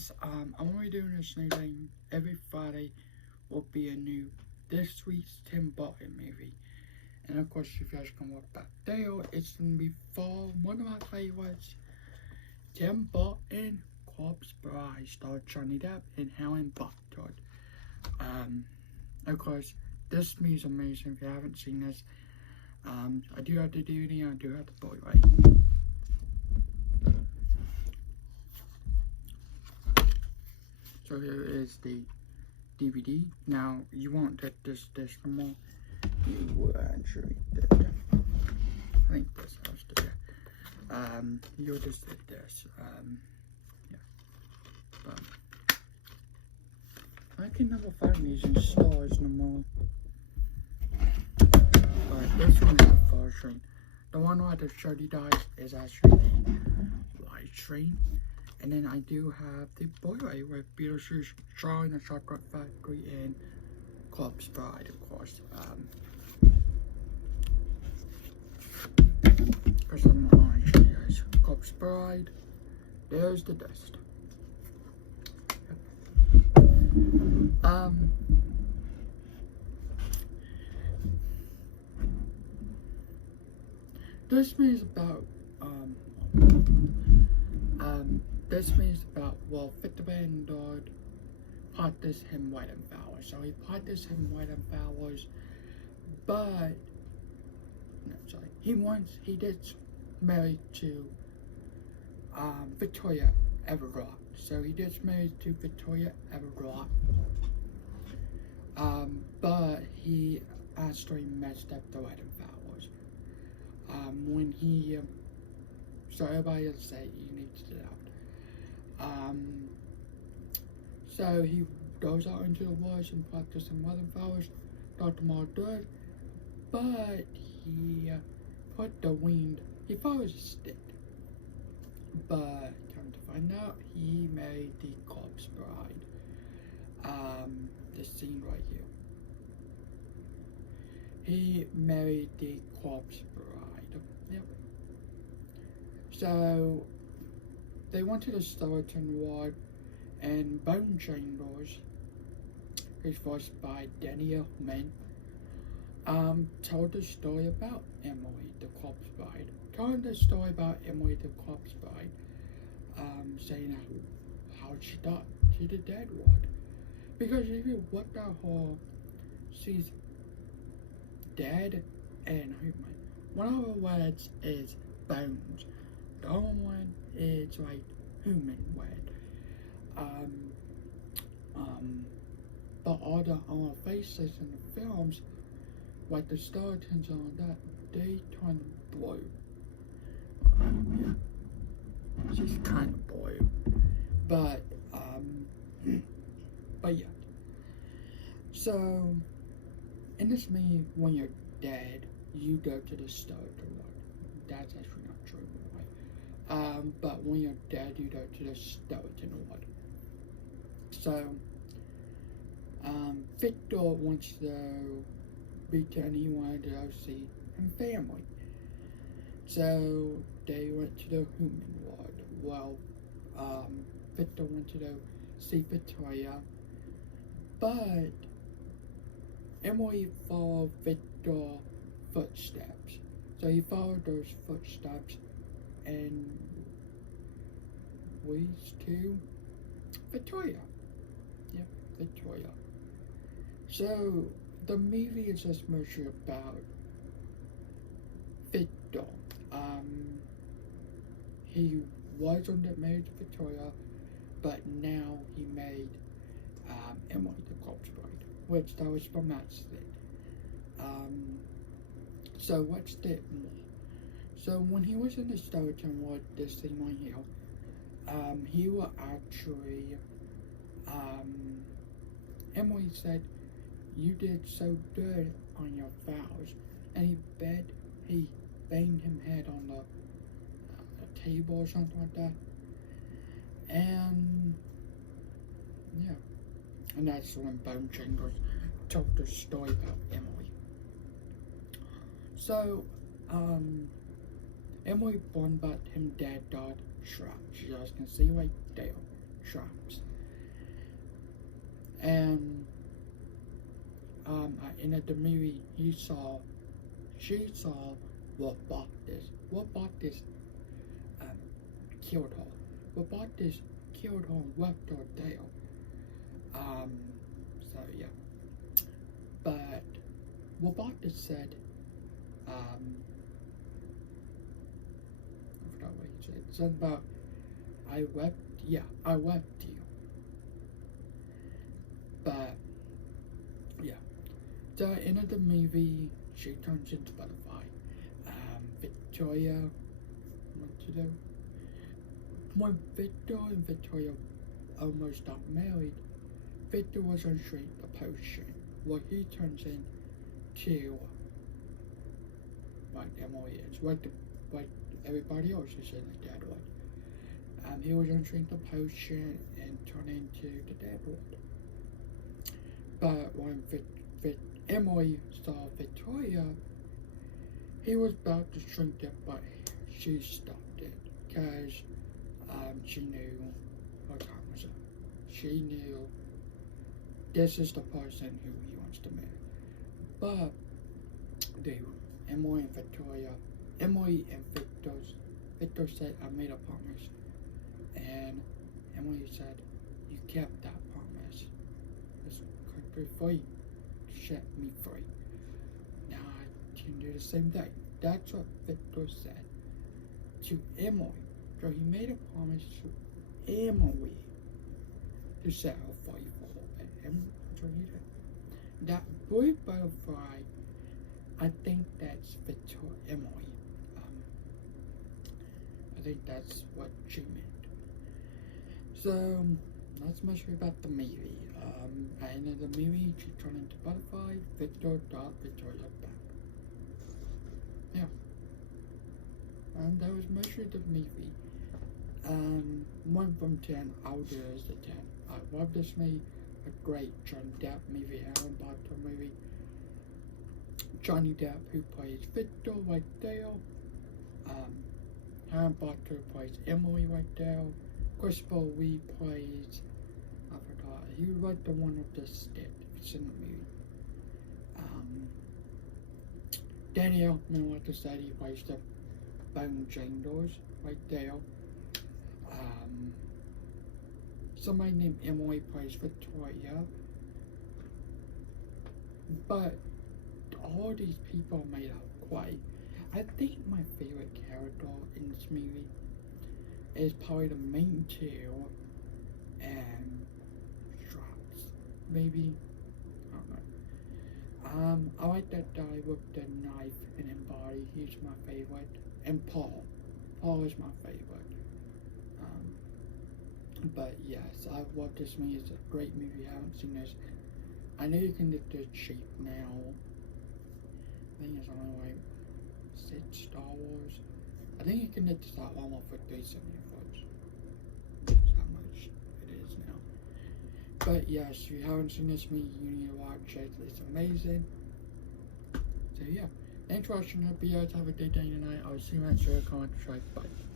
guys, I'm gonna be doing this new thing. Every Friday will be a new this week's Tim Burton movie. And of course, if you guys can watch that video, it's gonna be for one of my favorites, Tim Burton Corpse Bride, starred Johnny Depp and Helen Butler. Of course, this movie is amazing. If you haven't seen this, I do have the DVD and I do have the Blu-ray. So here is the DVD. Now, you won't get this disc no more. You will actually did. I think this has to be. You'll just did this. Yeah. But I can never find these in stores no more. But this one is the full screen. The one where I just showed you guys is actually the widescreen. And then I do have the Blu-ray with Beetlejuice, Charlie and the Chocolate Factory, and Corpse Bride, of course. Because I'm not going to show you guys. Corpse Bride, there's the disc. This means about, this means about, well, Victor Van Dord practiced him wedding vows. So he practiced him wedding vows, but, no, sorry, he did marry to, Victoria Evergrot. So he did marry to Victoria Evergrot, but he actually messed up the wedding vows. When he, so everybody will say you need to do that. So he goes out into the woods and practices wedding vows. Dr. Mark did, but he put the wind, he thought it was a stick, but come to find out, he married the Corpse Bride. This scene right here. He married the Corpse Bride. Yep. So they went to the skeleton ward, and Bone Chambers, who's voiced by Danny Elfman, told the story about Emily, the Corpse Bride. Told the story about Emily, the Corpse Bride, saying how she thought she the dead ward. Because if you look at her, she's dead and human. One of her words is bones. The other one is like human word. But all the faces in the films, like the skeletons on that, they turn blue. Yeah. She's kind of blue. But yeah. So, in this movie, when you're dead, you go to the skeleton ward. That's actually not true, right? But when you're dead, you go to the skeleton ward. So, Victor wants to pretend he wanted to go see his family. So, they went to the human ward. Well, Victor went to go see Victoria, but Emily followed Victor's footsteps. So he followed those footsteps and leads to Victoria. Yep, Victoria. So the movie is just mostly about Victor. He wasn't married to Victoria, but now he married Emily, the Corpse Bride, which that was from accident. So what's that more? So when he was in the skeleton ward, this thing right here, he will actually, Emily said, you did so good on your vows, and he banged him head on the table or something like that, and yeah, and that's when Bone Chambers told the story about Emily. So, Emily born but him dad died shroud. You guys can see right there, traps. And at the end of the movie, she saw Robotus killed her. Robotus killed her and left her tail. So yeah. But Robotus said, I forgot what he said. Something about, I left you. But yeah. So in the movie, she turns into butterfly. Victoria, what to do? When Victor and Victoria almost got married, Victor was on drink the potion. Well, he turns into like Emily is, like everybody else is in the Deadwood. He was on drink the potion and turned into the Deadwood. But when Emily saw Victoria, he was about to drink it, but she stopped it because she knew what time was up. She knew this is the person who he wants to marry. But Emily and Victor said, I made a promise. And Emily said, you kept that promise. This country free. Set me free. Now I can do the same thing. That's what Victor said to Emily. So he made a promise to Emily to set her free for a little bit. And that's what he did. That blue butterfly, I think that's Emily. I think that's what she meant. So that's much about the movie. At the end of the movie, she turned into butterfly. Victoria back. Yeah. That was mostly the movie. 1 from 10, I'll do it as a 10. I love this movie. A great Johnny Depp movie, Harry Potter movie. Johnny Depp, who plays Victor right there. Harry Potter plays Emily right there. Christopher Lee plays, I forgot, he was like the one with the stick. It's in the movie. Daniel, like I said, he plays the bone chambers right there. Somebody named Emily plays Victoria. But all these people made up quite. I think my favorite character in this movie is probably the main two and Straps, maybe. I don't know. I like that guy with the knife and his body. He's my favorite. And Paul. Paul is my favorite. But yes, I love this movie. It's a great movie. I haven't seen this. I know you can get this cheap now. I think it's only like $6. I think you can get this at Walmart for $3.75. That's how much it is now. But yes, if you haven't seen this movie, you need to watch it. It's amazing. So yeah, thanks for watching. Hope you guys have a good day tonight. I'll see you next video. Comment, subscribe, bye.